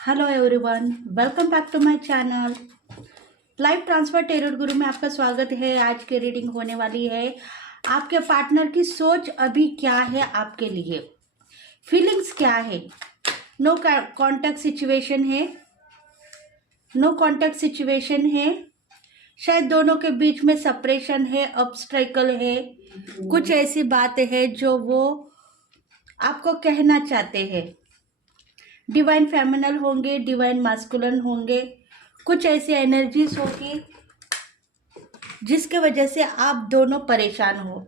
Hello everyone, welcome back to my channel. Live transfer tarot guru में आपका स्वागत है। आज की रीडिंग होने वाली है। आपके पार्टनर की सोच अभी क्या है आपके लिए, फीलिंग्स क्या है। नो कांटेक्ट सिचुएशन है, नो कांटेक्ट सिचुएशन है। शायद दोनों के बीच में सेपरेशन है, ऑब्स्टेकल है। कुछ ऐसी बातें है जो वो आपको कहना चाहते हैं। डिवाइन फेमिनल होंगे, डिवाइन मास्कुलिन होंगे। कुछ ऐसी एनर्जीज होगी जिसके वजह से आप दोनों परेशान हो।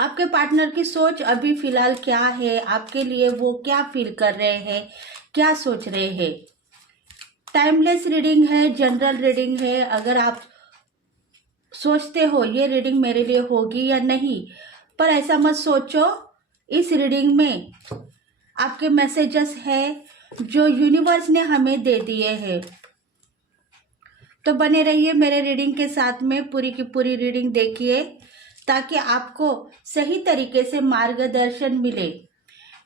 आपके पार्टनर की सोच अभी फिलहाल क्या है आपके लिए, वो क्या फील कर रहे हैं, क्या सोच रहे हैं। टाइमलेस रीडिंग है, जनरल रीडिंग है। अगर आप सोचते हो ये रीडिंग मेरे लिए होगी या नहीं, पर ऐसा मत सोचो। इस रीडिंग में आपके मैसेजेस है जो यूनिवर्स ने हमें दे दिए हैं। तो बने रहिए मेरे रीडिंग के साथ में, पूरी की पूरी रीडिंग देखिए ताकि आपको सही तरीके से मार्गदर्शन मिले।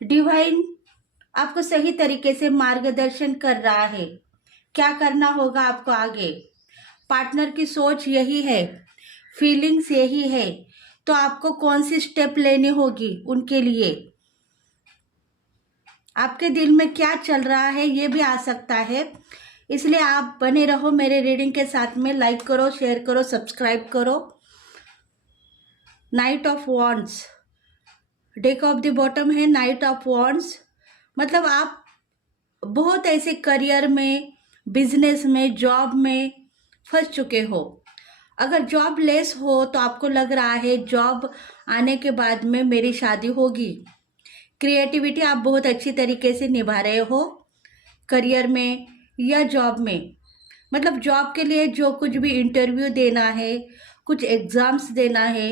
डिवाइन आपको सही तरीके से मार्गदर्शन कर रहा है, क्या करना होगा आपको आगे। पार्टनर की सोच यही है, फीलिंग्स यही है, तो आपको कौन सी स्टेप लेनी होगी उनके लिए। आपके दिल में क्या चल रहा है ये भी आ सकता है, इसलिए आप बने रहो मेरे रीडिंग के साथ में। लाइक करो, शेयर करो, सब्सक्राइब करो। Night of wands, deck of the bottom है नाइट ऑफ वॉन्ड्स। मतलब आप बहुत ऐसे करियर में, बिजनेस में, जॉब में फंस चुके हो। अगर जॉब लेस हो तो आपको लग रहा है जॉब आने के बाद में मेरी शादी होगी। क्रिएटिविटी आप बहुत अच्छी तरीके से निभा रहे हो करियर में या जॉब में। मतलब जॉब के लिए जो कुछ भी इंटरव्यू देना है, कुछ एग्जाम्स देना है,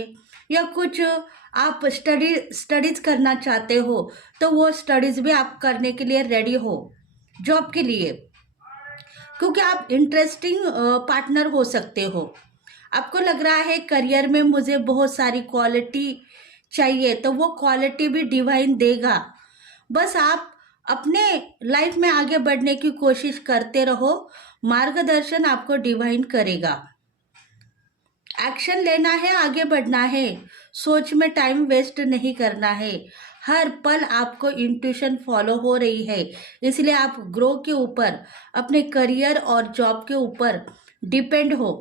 या कुछ आप स्टडीज करना चाहते हो, तो वो स्टडीज भी आप करने के लिए रेडी हो जॉब के लिए, क्योंकि आप इंटरेस्टिंग पार्टनर हो सकते हो। आपको लग रहा है करियर में मुझे बहुत सारी क्वालिटी चाहिए, तो वो क्वालिटी भी डिवाइन देगा। बस आप अपने लाइफ में आगे बढ़ने की कोशिश करते रहो, मार्गदर्शन आपको डिवाइन करेगा। एक्शन लेना है, आगे बढ़ना है, सोच में टाइम वेस्ट नहीं करना है। हर पल आपको इंट्यूशन फॉलो हो रही है, इसलिए आप ग्रो के ऊपर, अपने करियर और जॉब के ऊपर डिपेंड हो।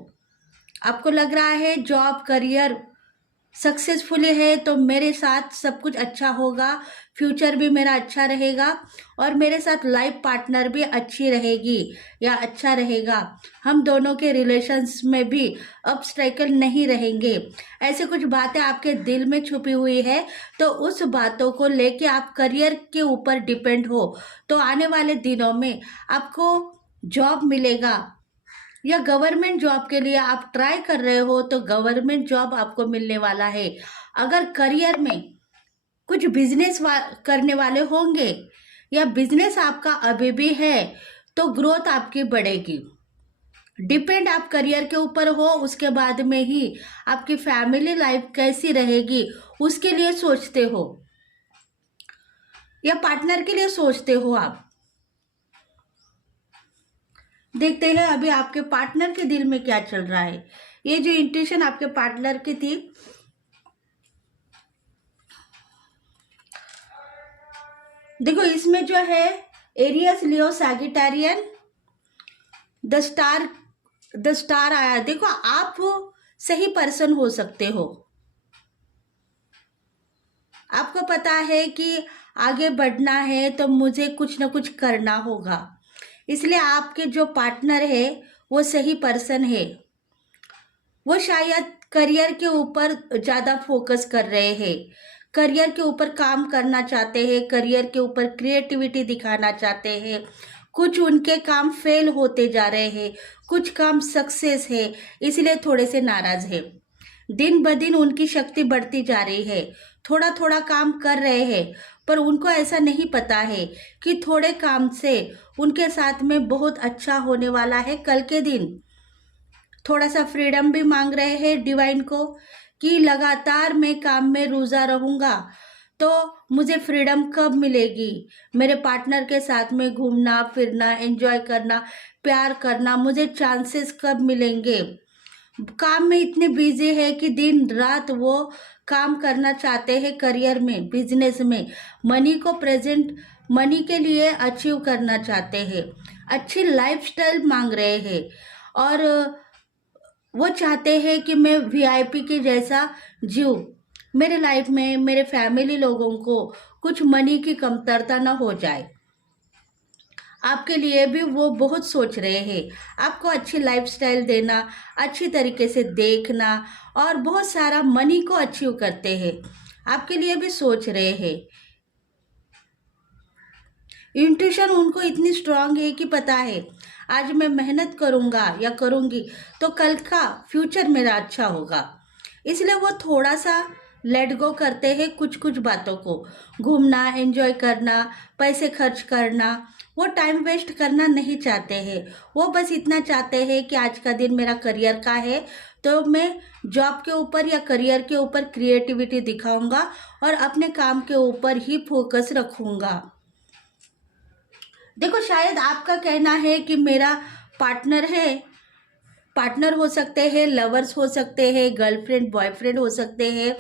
आपको लग रहा है जॉब करियर सक्सेसफुली है तो मेरे साथ सब कुछ अच्छा होगा, फ्यूचर भी मेरा अच्छा रहेगा और मेरे साथ लाइफ पार्टनर भी अच्छी रहेगी या अच्छा रहेगा। हम दोनों के रिलेशंस में भी ऑब्स्टेकल नहीं रहेंगे। ऐसे कुछ बातें आपके दिल में छुपी हुई है, तो उस बातों को लेके आप करियर के ऊपर डिपेंड हो, तो आने वाले दिनों में आपको जॉब मिलेगा। या गवर्नमेंट जॉब के लिए आप ट्राई कर रहे हो तो गवर्नमेंट जॉब आपको मिलने वाला है। अगर करियर में कुछ बिजनेस करने वाले होंगे या बिजनेस आपका अभी भी है, तो ग्रोथ आपकी बढ़ेगी। डिपेंड आप करियर के ऊपर हो, उसके बाद में ही आपकी फैमिली लाइफ कैसी रहेगी उसके लिए सोचते हो, या पार्टनर के लिए सोचते हो आप। देखते हैं अभी आपके पार्टनर के दिल में क्या चल रहा है। ये जो इंट्यूशन आपके पार्टनर की थी, देखो इसमें जो है एरियस, लियो, सैगिटेरियन, द स्टार आया। देखो आप सही पर्सन हो सकते हो। आपको पता है कि आगे बढ़ना है तो मुझे कुछ ना कुछ करना होगा, इसलिए आपके जो पार्टनर है वो सही पर्सन है। वो शायद करियर के ऊपर ज़्यादा फोकस कर रहे हैं, करियर के ऊपर काम करना चाहते हैं, करियर के ऊपर क्रिएटिविटी दिखाना चाहते हैं। कुछ उनके काम फेल होते जा रहे हैं, कुछ काम सक्सेस है, इसलिए थोड़े से नाराज है। दिन ब दिन उनकी शक्ति बढ़ती जा रही है, थोड़ा थोड़ा काम कर रहे हैं, पर उनको ऐसा नहीं पता है कि थोड़े काम से उनके साथ में बहुत अच्छा होने वाला है कल के दिन। थोड़ा सा फ्रीडम भी मांग रहे हैं डिवाइन को कि लगातार मैं काम में रुझा रहूंगा तो मुझे फ्रीडम कब मिलेगी? मेरे पार्टनर के साथ में घूमना फिरना, एंजॉय करना, प्यार करना, मुझे चांसेस कब मिलेंगे? काम में इतने बिजी है कि दिन रात वो काम करना चाहते हैं, करियर में, बिजनेस में, मनी के लिए अचीव करना चाहते हैं, अच्छी लाइफस्टाइल मांग रहे हैं, और वो चाहते हैं कि मैं वीआईपी के जैसा जीऊँ। मेरे लाइफ में मेरे फैमिली लोगों को कुछ मनी की कमतरता ना हो जाए। आपके लिए भी वो बहुत सोच रहे हैं, आपको अच्छी लाइफस्टाइल देना, अच्छी तरीके से देखना, और बहुत सारा मनी को अचीव करते हैं, आपके लिए भी सोच रहे हैं। इंट्यूशन उनको इतनी स्ट्रांग है कि पता है आज मैं मेहनत करूँगा या करूँगी तो कल का फ्यूचर मेरा अच्छा होगा। इसलिए वो थोड़ा सा लेट गो करते हैं कुछ कुछ बातों को, घूमना, एंजॉय करना, पैसे खर्च करना, वो टाइम वेस्ट करना नहीं चाहते हैं। वो बस इतना चाहते हैं कि आज का दिन मेरा करियर का है, तो मैं जॉब के ऊपर या करियर के ऊपर क्रिएटिविटी दिखाऊंगा और अपने काम के ऊपर ही फोकस रखूंगा। देखो, शायद आपका कहना है कि मेरा पार्टनर है, पार्टनर हो सकते हैं, लवर्स हो सकते हैं, गर्लफ्रेंड बॉयफ्रेंड हो सकते हैं।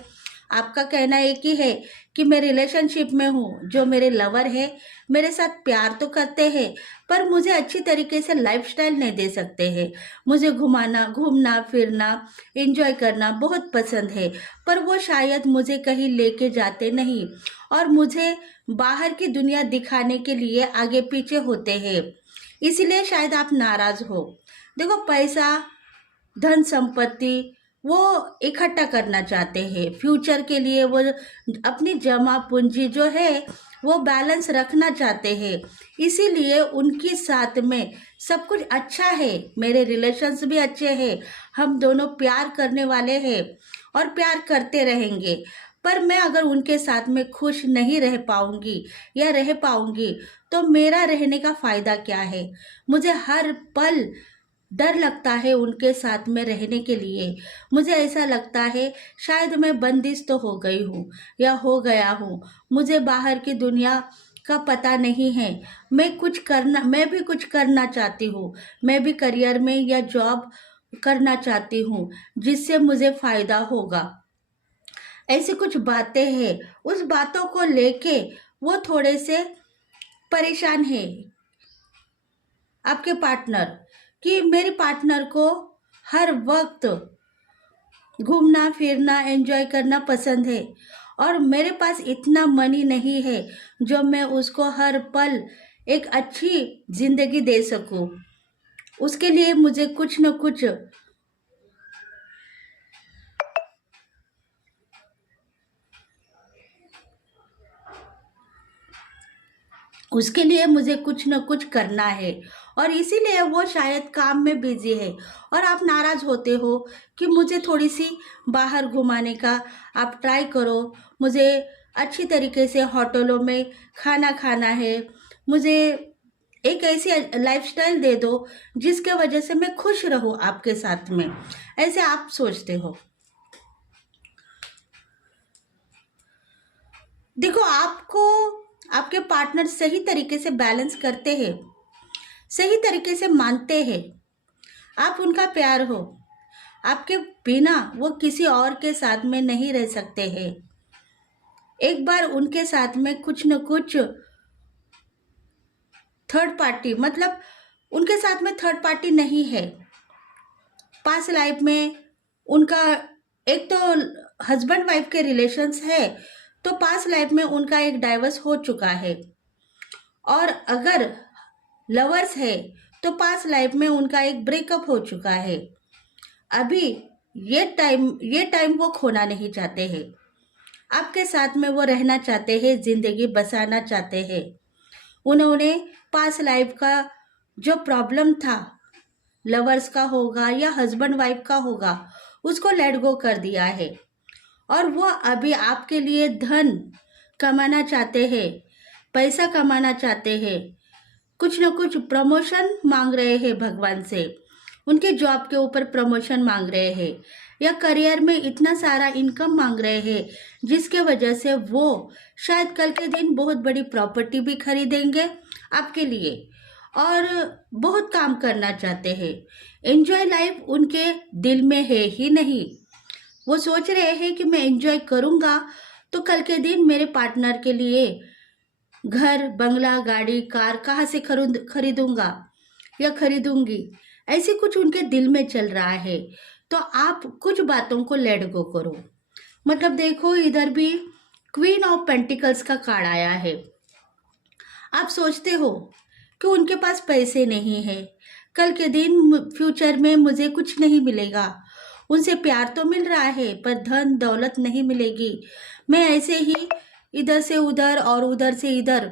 आपका कहना एक ही है कि मैं रिलेशनशिप में हूँ, जो मेरे लवर है मेरे साथ प्यार तो करते हैं पर मुझे अच्छी तरीके से लाइफस्टाइल नहीं दे सकते हैं। मुझे घूमना फिरना, एंजॉय करना बहुत पसंद है, पर वो शायद मुझे कहीं लेके जाते नहीं और मुझे बाहर की दुनिया दिखाने के लिए आगे पीछे होते हैं। इसीलिए शायद आप नाराज हो। देखो, पैसा, धन संपत्ति वो इकट्ठा करना चाहते हैं, फ्यूचर के लिए वो अपनी जमा पूंजी जो है वो बैलेंस रखना चाहते हैं। इसीलिए उनके साथ में सब कुछ अच्छा है, मेरे रिलेशंस भी अच्छे हैं, हम दोनों प्यार करने वाले हैं और प्यार करते रहेंगे। पर मैं अगर उनके साथ में खुश नहीं रह पाऊंगी या रह पाऊंगी तो मेरा रहने का फायदा क्या है? मुझे हर पल डर लगता है उनके साथ में रहने के लिए। मुझे ऐसा लगता है शायद मैं बंदिश तो हो गई हूँ या हो गया हूँ, मुझे बाहर की दुनिया का पता नहीं है। मैं भी कुछ करना चाहती हूँ, मैं भी करियर में या जॉब करना चाहती हूँ जिससे मुझे फायदा होगा। ऐसी कुछ बातें हैं, उस बातों को लेके वो थोड़े से परेशान है आपके पार्टनर, कि मेरे पार्टनर को हर वक्त घूमना फिरना, एंजॉय करना पसंद है और मेरे पास इतना मनी नहीं है जो मैं उसको हर पल एक अच्छी जिंदगी दे सकूं। उसके लिए मुझे कुछ न कुछ उसके लिए मुझे कुछ न कुछ करना है और इसीलिए वो शायद काम में बिजी है। और आप नाराज होते हो कि मुझे थोड़ी सी बाहर घुमाने का आप ट्राई करो, मुझे अच्छी तरीके से होटलों में खाना खाना है, मुझे एक ऐसी लाइफस्टाइल दे दो जिसके वजह से मैं खुश रहूं आपके साथ में, ऐसे आप सोचते हो। देखो, आपको आपके पार्टनर सही तरीके से बैलेंस करते हैं, सही तरीके से मानते हैं, आप उनका प्यार हो, आपके बिना वो किसी और के साथ में नहीं रह सकते हैं। एक बार उनके साथ में कुछ न कुछ थर्ड पार्टी, मतलब उनके साथ में थर्ड पार्टी नहीं है, पास लाइफ में उनका एक तो हस्बैंड वाइफ के रिलेशंस है, तो पास लाइफ में उनका एक डाइवर्स हो चुका है। और अगर लवर्स है तो पास लाइफ में उनका एक ब्रेकअप हो चुका है। अभी ये टाइम वो खोना नहीं चाहते हैं, आपके साथ में वो रहना चाहते हैं, जिंदगी बसाना चाहते हैं। उन्होंने पास लाइफ का जो प्रॉब्लम था, लवर्स का होगा या हस्बैंड वाइफ का होगा, उसको लेट गो कर दिया है और वो अभी आपके लिए धन कमाना चाहते हैं, पैसा कमाना चाहते हैं, कुछ न कुछ प्रमोशन मांग रहे हैं भगवान से। उनके जॉब के ऊपर प्रमोशन मांग रहे हैं या करियर में इतना सारा इनकम मांग रहे हैं जिसके वजह से वो शायद कल के दिन बहुत बड़ी प्रॉपर्टी भी खरीदेंगे आपके लिए और बहुत काम करना चाहते हैं। एंजॉय लाइफ उनके दिल में है ही नहीं। वो सोच रहे हैं कि मैं एंजॉय करूंगा तो कल के दिन मेरे पार्टनर के लिए घर, बंगला, गाड़ी, कार कहाँ से खरीदूंगा या खरीदूंगी, ऐसे कुछ उनके दिल में चल रहा है। तो आप कुछ बातों को लेट गो करो। मतलब देखो, इधर भी क्वीन ऑफ पेंटिकल्स का कार्ड आया है। आप सोचते हो कि उनके पास पैसे नहीं है, कल के दिन फ्यूचर में मुझे कुछ नहीं मिलेगा। उनसे प्यार तो मिल रहा है पर धन दौलत नहीं मिलेगी। मैं ऐसे ही इधर से उधर और उधर से इधर,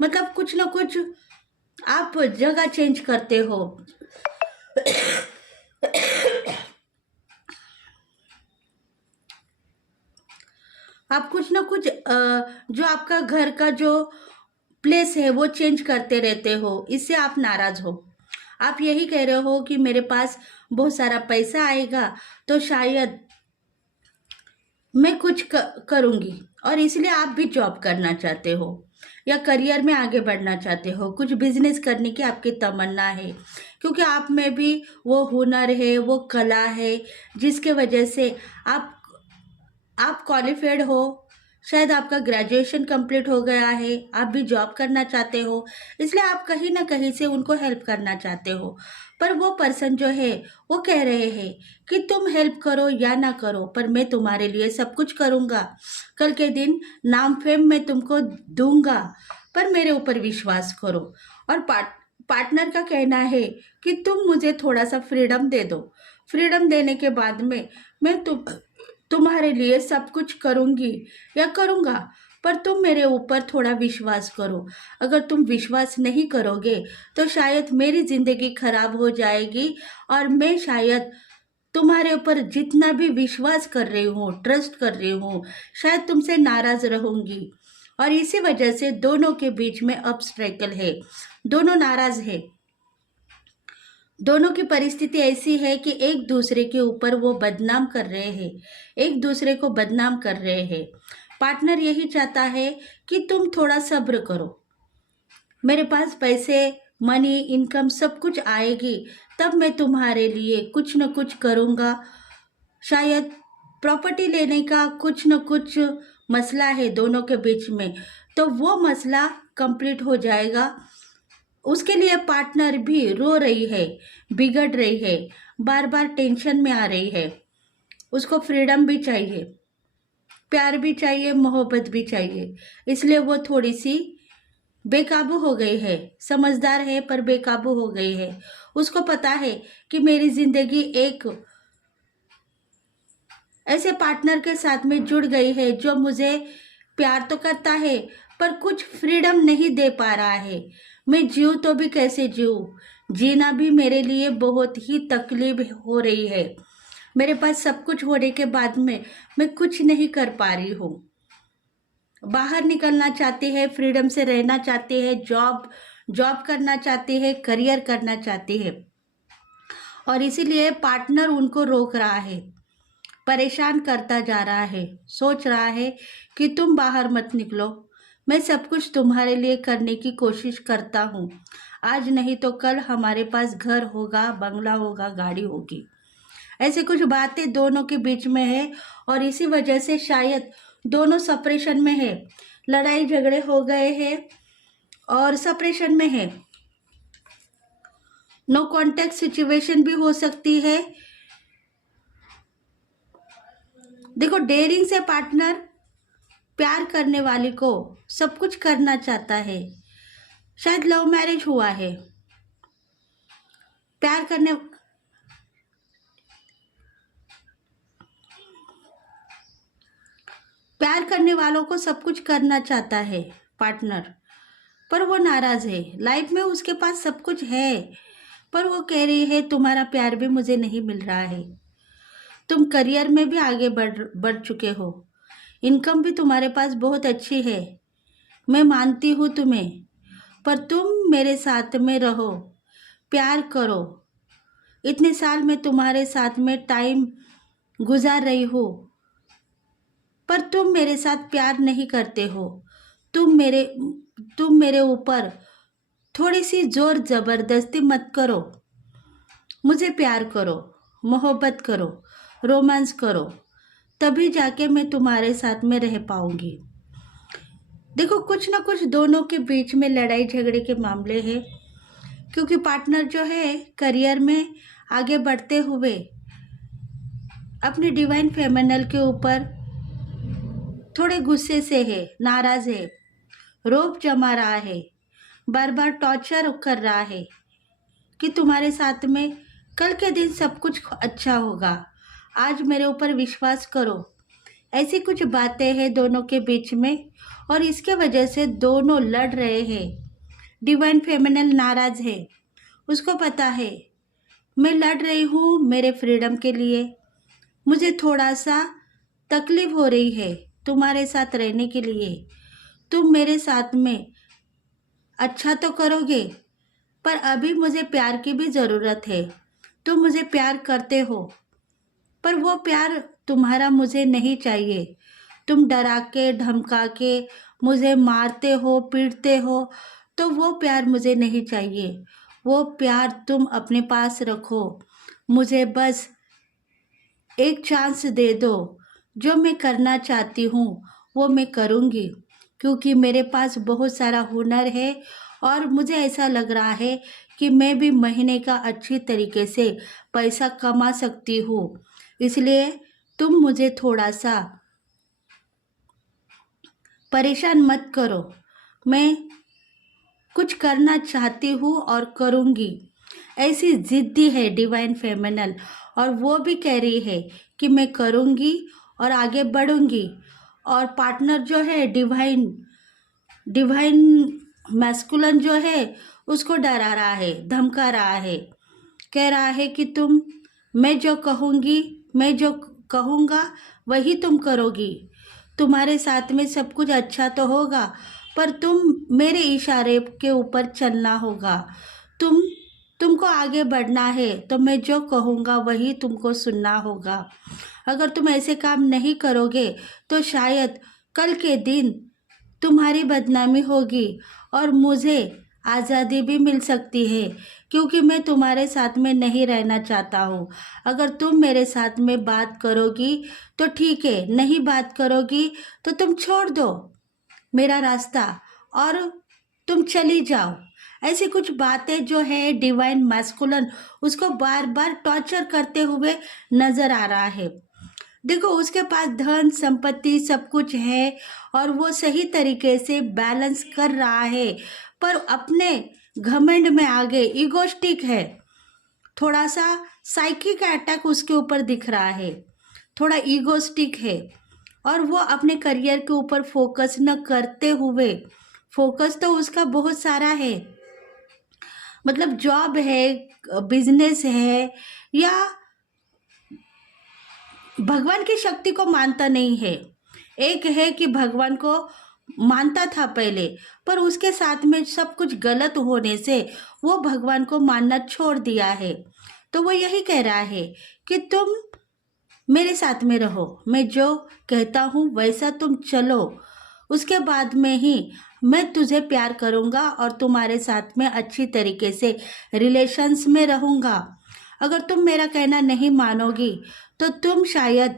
मतलब कुछ ना कुछ आप जगह चेंज करते हो। आप कुछ ना कुछ जो आपका घर का जो प्लेस है वो चेंज करते रहते हो, इससे आप नाराज हो। आप यही कह रहे हो कि मेरे पास बहुत सारा पैसा आएगा तो शायद मैं कुछ करूंगी, और इसलिए आप भी जॉब करना चाहते हो या करियर में आगे बढ़ना चाहते हो, कुछ बिजनेस करने की आपकी तमन्ना है, क्योंकि आप में भी वो हुनर है, वो कला है जिसके वजह से आप क्वालिफाइड हो। शायद आपका ग्रेजुएशन कंप्लीट हो गया है, आप भी जॉब करना चाहते हो, इसलिए आप कहीं ना कहीं से उनको हेल्प करना चाहते हो। पर वो पर्सन जो है वो कह रहे हैं कि तुम हेल्प करो या ना करो पर मैं तुम्हारे लिए सब कुछ करूँगा। कल के दिन नाम फेम मैं तुमको दूंगा, पर मेरे ऊपर विश्वास करो। और पार्टनर का कहना है कि तुम मुझे थोड़ा सा फ्रीडम दे दो। फ्रीडम देने के बाद में मैं तुम्हारे लिए सब कुछ करूंगी या करूंगा, पर तुम मेरे ऊपर थोड़ा विश्वास करो। अगर तुम विश्वास नहीं करोगे तो शायद मेरी जिंदगी खराब हो जाएगी, और मैं शायद तुम्हारे ऊपर जितना भी विश्वास कर रही हूँ, ट्रस्ट कर रही हूँ, शायद तुमसे नाराज रहूंगी। और इसी वजह से दोनों के बीच में अब स्ट्रगल है, दोनों नाराज है। दोनों की परिस्थिति ऐसी है कि एक दूसरे के ऊपर वो बदनाम कर रहे हैं, एक दूसरे को बदनाम कर रहे हैं। पार्टनर यही चाहता है कि तुम थोड़ा सब्र करो, मेरे पास पैसे, मनी, इनकम सब कुछ आएगी तब मैं तुम्हारे लिए कुछ न कुछ करूँगा। शायद प्रॉपर्टी लेने का कुछ न कुछ मसला है दोनों के बीच में, तो वो मसला कंप्लीट हो जाएगा। उसके लिए पार्टनर भी रो रही है, बिगड़ रही है, बार बार टेंशन में आ रही है। उसको फ्रीडम भी चाहिए, प्यार भी चाहिए, मोहब्बत भी चाहिए, इसलिए वो थोड़ी सी बेकाबू हो गई है। समझदार है पर बेकाबू हो गई है। उसको पता है कि मेरी जिंदगी एक ऐसे पार्टनर के साथ में जुड़ गई है जो मुझे प्यार तो करता है पर कुछ फ्रीडम नहीं दे पा रहा है। मैं जीऊँ तो भी कैसे जीऊँ, जीना भी मेरे लिए बहुत ही तकलीफ हो रही है। मेरे पास सब कुछ होने के बाद में मैं कुछ नहीं कर पा रही हूँ। बाहर निकलना चाहती है, फ्रीडम से रहना चाहती है, जॉब करना चाहती है, करियर करना चाहती है, और इसीलिए पार्टनर उनको रोक रहा है, परेशान करता जा रहा है, सोच रहा है कि तुम बाहर मत निकलो, मैं सब कुछ तुम्हारे लिए करने की कोशिश करता हूँ। आज नहीं तो कल हमारे पास घर होगा, बंगला होगा, गाड़ी होगी। ऐसे कुछ बातें दोनों के बीच में है, और इसी वजह से शायद दोनों सेपरेशन में है, लड़ाई झगड़े हो गए हैं और सेपरेशन में है। नो कॉन्टेक्ट सिचुएशन भी हो सकती है। देखो, डेयरिंग से पार्टनर प्यार करने वाली को सब कुछ करना चाहता है। शायद लव मैरिज हुआ है। प्यार करने वालों को सब कुछ करना चाहता है पार्टनर, पर वो नाराज है। लाइफ में उसके पास सब कुछ है पर वो कह रही है तुम्हारा प्यार भी मुझे नहीं मिल रहा है। तुम करियर में भी आगे बढ़ चुके हो, इनकम भी तुम्हारे पास बहुत अच्छी है, मैं मानती हूँ तुम्हें, पर तुम मेरे साथ में रहो, प्यार करो, इतने साल मैं तुम्हारे साथ में टाइम गुजार रही हूँ, पर तुम मेरे साथ प्यार नहीं करते हो। तुम मेरे तुम मेरे ऊपर थोड़ी सी जोर जबरदस्ती मत करो। मुझे प्यार करो, मोहब्बत करो, रोमांस करो, तभी जाके मैं तुम्हारे साथ में रह पाऊंगी। देखो, कुछ ना कुछ दोनों के बीच में लड़ाई झगड़े के मामले हैं, क्योंकि पार्टनर जो है करियर में आगे बढ़ते हुए अपने डिवाइन फेमिनल के ऊपर थोड़े गुस्से से है, नाराज है, रोब जमा रहा है, बार बार टॉर्चर कर रहा है कि तुम्हारे साथ में कल के दिन सब कुछ अच्छा होगा, आज मेरे ऊपर विश्वास करो। ऐसी कुछ बातें हैं दोनों के बीच में, और इसके वजह से दोनों लड़ रहे हैं। डिवाइन फेमिनल नाराज है, उसको पता है मैं लड़ रही हूँ मेरे फ्रीडम के लिए। मुझे थोड़ा सा तकलीफ हो रही है तुम्हारे साथ रहने के लिए। तुम मेरे साथ में अच्छा तो करोगे, पर अभी मुझे प्यार की भी ज़रूरत है। तुम मुझे प्यार करते हो, पर वो प्यार तुम्हारा मुझे नहीं चाहिए। तुम डरा के धमका के मुझे मारते हो, पीटते हो, तो वो प्यार मुझे नहीं चाहिए। वो प्यार तुम अपने पास रखो। मुझे बस एक चांस दे दो। जो मैं करना चाहती हूँ वो मैं करूँगी, क्योंकि मेरे पास बहुत सारा हुनर है, और मुझे ऐसा लग रहा है कि मैं भी महीने का अच्छी तरीके से पैसा कमा सकती हूँ। इसलिए तुम मुझे थोड़ा सा परेशान मत करो। मैं कुछ करना चाहती हूँ और करूँगी। ऐसी जिद्दी है डिवाइन फेमिनल, और वो भी कह रही है कि मैं करूँगी और आगे बढ़ूँगी। और पार्टनर जो है डिवाइन मैस्कुलन जो है उसको डरा रहा है, धमका रहा है, कह रहा है कि मैं जो कहूँगा वही तुम करोगी। तुम्हारे साथ में सब कुछ अच्छा तो होगा, पर मेरे इशारे के ऊपर चलना होगा। तुमको आगे बढ़ना है, तो मैं जो कहूँगा वही तुमको सुनना होगा। अगर तुम ऐसे काम नहीं करोगे तो शायद कल के दिन तुम्हारी बदनामी होगी, और मुझे आज़ादी भी मिल सकती है, क्योंकि मैं तुम्हारे साथ में नहीं रहना चाहता हूँ। अगर तुम मेरे साथ में बात करोगी तो ठीक है, नहीं बात करोगी तो तुम छोड़ दो मेरा रास्ता और तुम चली जाओ। ऐसी कुछ बातें जो है डिवाइन मैस्कुलन उसको बार बार टॉर्चर करते हुए नजर आ रहा है। देखो, उसके पास धन संपत्ति सब कुछ है, और वो सही तरीके से बैलेंस कर रहा है, पर अपने घमंड में आगे ईगोस्टिक है। थोड़ा सा साइकिक अटैक उसके ऊपर दिख रहा है, थोड़ा ईगोस्टिक है, और वो अपने करियर के ऊपर फोकस न करते हुए, फोकस तो उसका बहुत सारा है, मतलब जॉब है, बिजनेस है, या भगवान की शक्ति को मानता नहीं है। एक है कि भगवान को मानता था पहले, पर उसके साथ में सब कुछ गलत होने से वो भगवान को मानना छोड़ दिया है। तो वो यही कह रहा है कि तुम मेरे साथ में रहो, मैं जो कहता हूँ वैसा तुम चलो, उसके बाद में ही मैं तुझे प्यार करूँगा और तुम्हारे साथ में अच्छी तरीके से रिलेशंस में रहूँगा। अगर तुम मेरा कहना नहीं मानोगी तो तुम शायद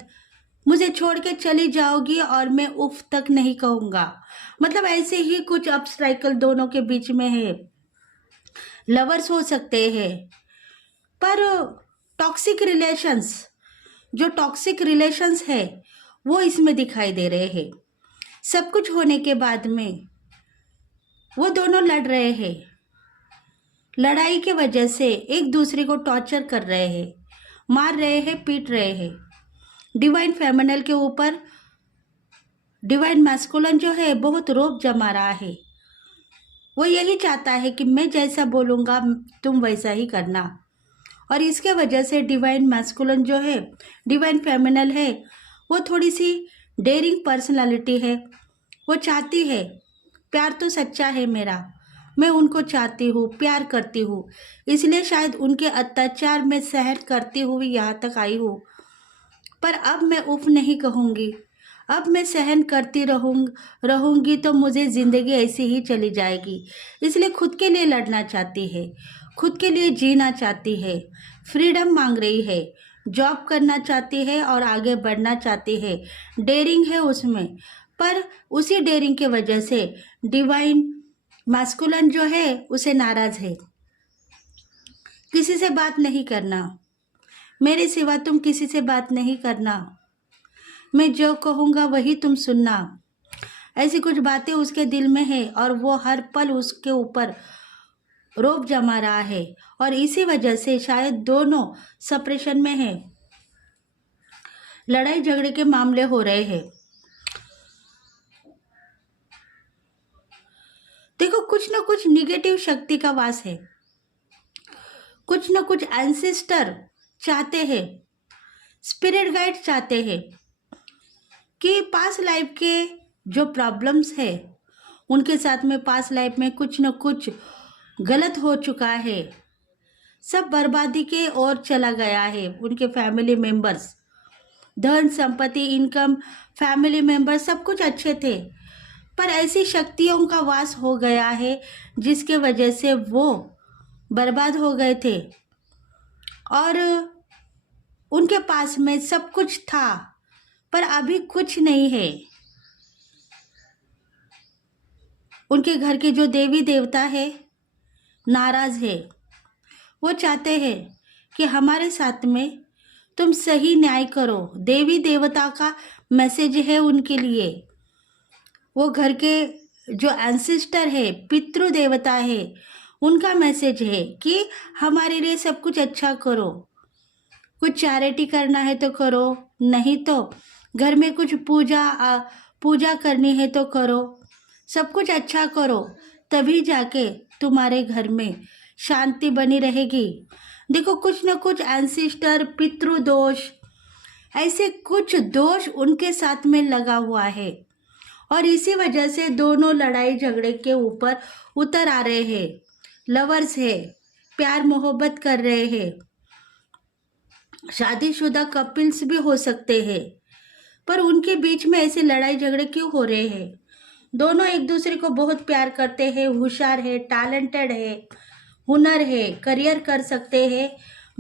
मुझे छोड़ के चली जाओगी, और मैं उफ तक नहीं कहूँगा। मतलब ऐसे ही कुछ ऑब्स्टेकल दोनों के बीच में है। लवर्स हो सकते हैं, पर टॉक्सिक रिलेशंस है वो इसमें दिखाई दे रहे हैं। सब कुछ होने के बाद में वो दोनों लड़ रहे हैं, लड़ाई की वजह से एक दूसरे को टॉर्चर कर रहे हैं, मार रहे हैं, पीट रहे हैं। डिवाइन फेमिनल के ऊपर डिवाइन मैस्कुलन जो है बहुत रोब जमा रहा है। वो यही चाहता है कि मैं जैसा बोलूँगा तुम वैसा ही करना, और इसके वजह से डिवाइन मैस्कुलन जो है, डिवाइन फेमिनल है, वो थोड़ी सी डेयरिंग पर्सनालिटी है। वो चाहती है प्यार तो सच्चा है मेरा, मैं उनको चाहती हूँ, प्यार करती हूँ, इसलिए शायद उनके अत्याचार में सहन करती हुई यहाँ तक आई हूँ। पर अब मैं उफ नहीं कहूँगी। अब मैं सहन करती रहूँगी तो मुझे ज़िंदगी ऐसी ही चली जाएगी। इसलिए खुद के लिए लड़ना चाहती है, खुद के लिए जीना चाहती है, फ्रीडम मांग रही है, जॉब करना चाहती है और आगे बढ़ना चाहती है। डेयरिंग है उसमें, पर उसी डेयरिंग की वजह से डिवाइन मैस्कुलिन जो है उसे नाराज़ है। किसी से बात नहीं करना, मेरे सिवा तुम किसी से बात नहीं करना, मैं जो कहूँगा वही तुम सुनना। ऐसी कुछ बातें उसके दिल में है और वो हर पल उसके ऊपर रोब जमा रहा है और इसी वजह से शायद दोनों सेपरेशन में है। लड़ाई झगड़े के मामले हो रहे हैं। देखो, कुछ ना कुछ निगेटिव शक्ति का वास है, कुछ ना कुछ एंसेस्टर चाहते हैं, स्पिरिट गाइड चाहते हैं कि पास्ट लाइफ के जो प्रॉब्लम्स है उनके साथ में पास्ट लाइफ में कुछ न कुछ गलत हो चुका है, सब बर्बादी के ओर चला गया है। उनके फैमिली मेंबर्स, धन संपत्ति, इनकम, फैमिली मेंबर्स सब कुछ अच्छे थे, पर ऐसी शक्तियों का वास हो गया है जिसके वजह से वो बर्बाद हो गए थे और उनके पास में सब कुछ था पर अभी कुछ नहीं है। उनके घर के जो देवी देवता है नाराज है। वो चाहते हैं कि हमारे साथ में तुम सही न्याय करो। देवी देवता का मैसेज है उनके लिए। वो घर के जो एंसेस्टर है, पितृ देवता है, उनका मैसेज है कि हमारे लिए सब कुछ अच्छा करो। कुछ चैरिटी करना है तो करो, नहीं तो घर में कुछ पूजा करनी है तो करो, सब कुछ अच्छा करो, तभी जाके तुम्हारे घर में शांति बनी रहेगी। देखो, कुछ न कुछ एंसेस्टर, पितृ दोष, ऐसे कुछ दोष उनके साथ में लगा हुआ है और इसी वजह से दोनों लड़ाई झगड़े के ऊपर उतर आ रहे हैं। लवर्स है, प्यार मोहब्बत कर रहे हैं, शादीशुदा कपल्स भी हो सकते हैं, पर उनके बीच में ऐसे लड़ाई झगड़े क्यों हो रहे हैं? दोनों एक दूसरे को बहुत प्यार करते हैं, होशियार है, टैलेंटेड है, हुनर है, करियर कर सकते हैं,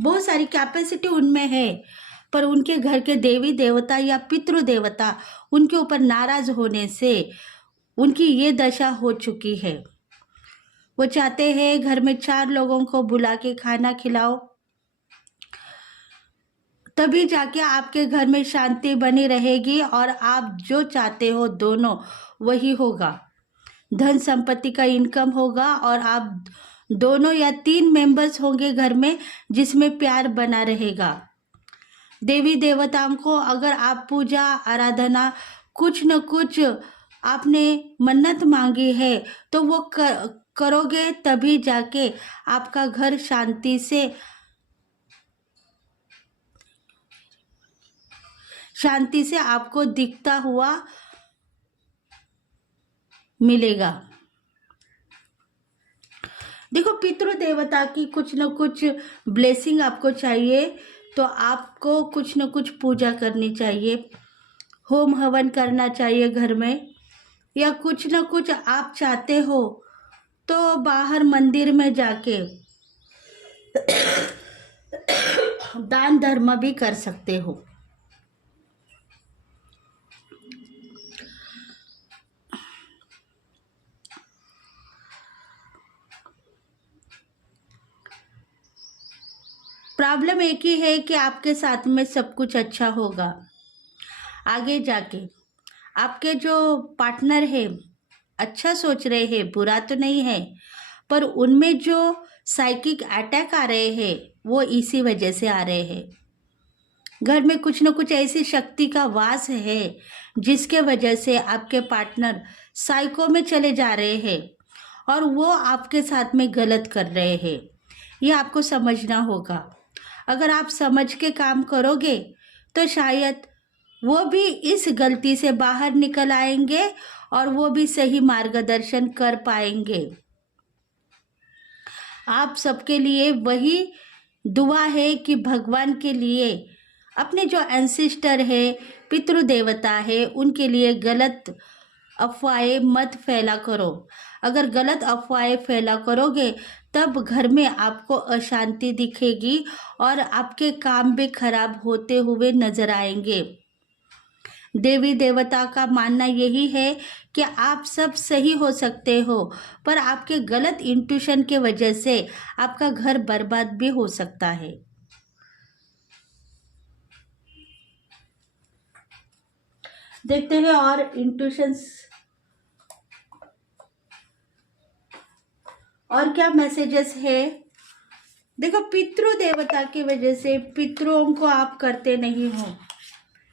बहुत सारी कैपेसिटी उनमें है, पर उनके घर के देवी देवता या पितृ देवता उनके ऊपर नाराज होने से उनकी ये दशा हो चुकी है। वो चाहते हैं घर में 4 लोगों को बुला के खाना खिलाओ, तभी जाके आपके घर में शांति बनी रहेगी और आप जो चाहते हो दोनों वही होगा। धन संपत्ति का इनकम होगा और आप दोनों या 3 मेंबर्स होंगे घर में जिसमें प्यार बना रहेगा। देवी देवताओं को अगर आप पूजा आराधना कुछ न कुछ आपने मन्नत मांगी है तो वो करोगे, तभी जाके आपका घर शांति से आपको दिखता हुआ मिलेगा। देखो, पितृ देवता की कुछ न कुछ ब्लेसिंग आपको चाहिए तो आपको कुछ न कुछ पूजा करनी चाहिए, होम हवन करना चाहिए घर में, या कुछ न कुछ आप चाहते हो तो बाहर मंदिर में जाके दान धर्म भी कर सकते हो। प्रॉब्लम एक ही है कि आपके साथ में सब कुछ अच्छा होगा आगे जाके। आपके जो पार्टनर है अच्छा सोच रहे हैं, बुरा तो नहीं है, पर उनमें जो साइकिक अटैक आ रहे हैं वो इसी वजह से आ रहे हैं। घर में कुछ न कुछ ऐसी शक्ति का वास है जिसके वजह से आपके पार्टनर साइको में चले जा रहे हैं और वो आपके साथ में गलत कर रहे हैं। ये आपको समझना होगा। अगर आप समझ के काम करोगे तो शायद वो भी इस गलती से बाहर निकल आएंगे और वो भी सही मार्गदर्शन कर पाएंगे। आप सबके लिए वही दुआ है कि भगवान के लिए अपने जो एंसेस्टर है, पितृ देवता है, उनके लिए गलत अफवाहें मत फैला करो। अगर गलत अफवाहें फैला करोगे तब घर में आपको अशांति दिखेगी और आपके काम भी खराब होते हुए नजर आएंगे। देवी देवता का मानना यही है कि आप सब सही हो सकते हो, पर आपके गलत इंट्यूशन के वजह से आपका घर बर्बाद भी हो सकता है। देखते हैं और इंट्यूशंस और क्या मैसेजेस है। देखो, पितृ देवता की वजह से पितरों को आप करते नहीं हो,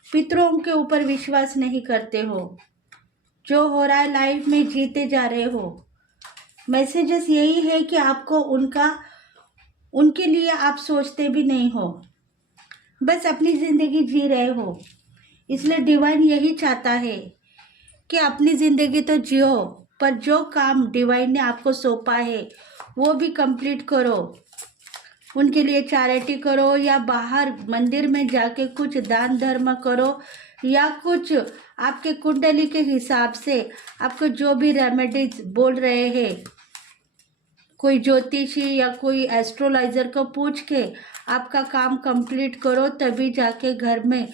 पितरों के ऊपर विश्वास नहीं करते हो, जो हो रहा है लाइफ में जीते जा रहे हो। मैसेजेस यही है कि आपको उनके लिए आप सोचते भी नहीं हो, बस अपनी जिंदगी जी रहे हो। इसलिए डिवाइन यही चाहता है कि अपनी जिंदगी तो जियो, पर जो काम डिवाइन ने आपको सौंपा है वो भी कंप्लीट करो। उनके लिए चैरिटी करो, या बाहर मंदिर में जाके कुछ दान धर्म करो, या कुछ आपके कुंडली के हिसाब से आपको जो भी रेमेडीज बोल रहे हैं, कोई ज्योतिषी या कोई एस्ट्रोलॉजर को पूछ के आपका काम कंप्लीट करो, तभी जाके घर में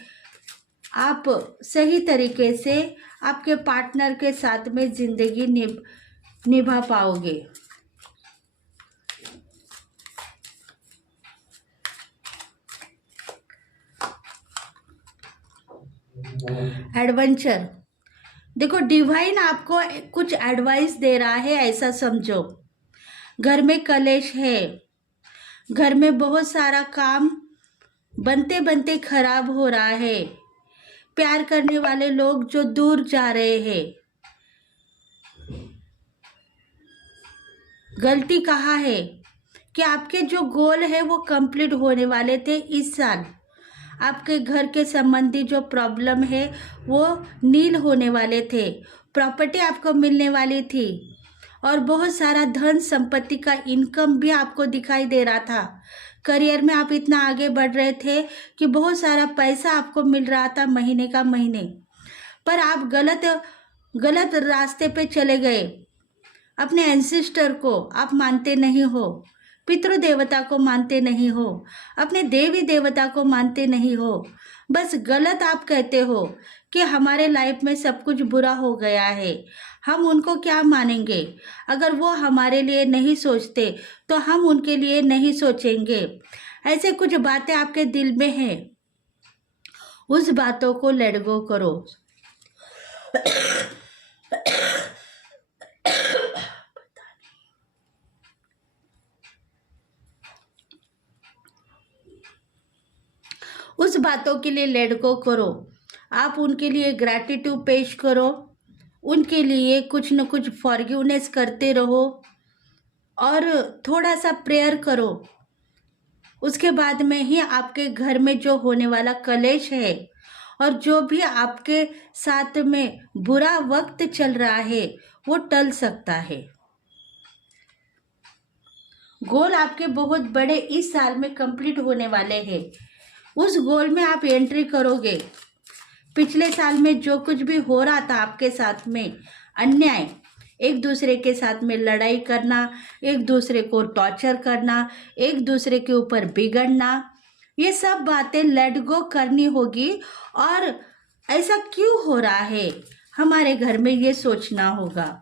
आप सही तरीके से आपके पार्टनर के साथ में जिंदगी निभा पाओगे। एडवेंचर, देखो डिवाइन आपको कुछ एडवाइस दे रहा है, ऐसा समझो। घर में कलेश है, घर में बहुत सारा काम बनते बनते खराब हो रहा है, प्यार करने वाले लोग जो दूर जा रहे हैं। गलती कहाँ है कि आपके जो गोल है वो कंप्लीट होने वाले थे इस साल। आपके घर के संबंधी जो प्रॉब्लम है वो नील होने वाले थे, प्रॉपर्टी आपको मिलने वाली थी, और बहुत सारा धन संपत्ति का इनकम भी आपको दिखाई दे रहा था। करियर में आप इतना आगे बढ़ रहे थे कि बहुत सारा पैसा आपको मिल रहा था महीने का महीने, पर आप गलत रास्ते पे चले गए। अपने एंसेस्टर को आप मानते नहीं हो, पितृ देवता को मानते नहीं हो, अपने देवी देवता को मानते नहीं हो, बस गलत आप कहते हो कि हमारे लाइफ में सब कुछ बुरा हो गया है, हम उनको क्या मानेंगे। अगर वो हमारे लिए नहीं सोचते तो हम उनके लिए नहीं सोचेंगे। ऐसे कुछ बातें आपके दिल में हैं, उस बातों को लेट गो करो। उस बातों के लिए लेट गो करो। आप उनके लिए ग्रैटिट्यूड पेश करो, उनके लिए कुछ न कुछ फॉरगिवनेस करते रहो और थोड़ा सा प्रेयर करो। उसके बाद में ही आपके घर में जो होने वाला कलेश है और जो भी आपके साथ में बुरा वक्त चल रहा है वो टल सकता है। गोल आपके बहुत बड़े इस साल में कंप्लीट होने वाले हैं। उस गोल में आप एंट्री करोगे। पिछले साल में जो कुछ भी हो रहा था आपके साथ में अन्याय, एक दूसरे के साथ में लड़ाई करना, एक दूसरे को टॉर्चर करना, एक दूसरे के ऊपर बिगड़ना, ये सब बातें लेट गो करनी होगी। और ऐसा क्यों हो रहा है हमारे घर में, ये सोचना होगा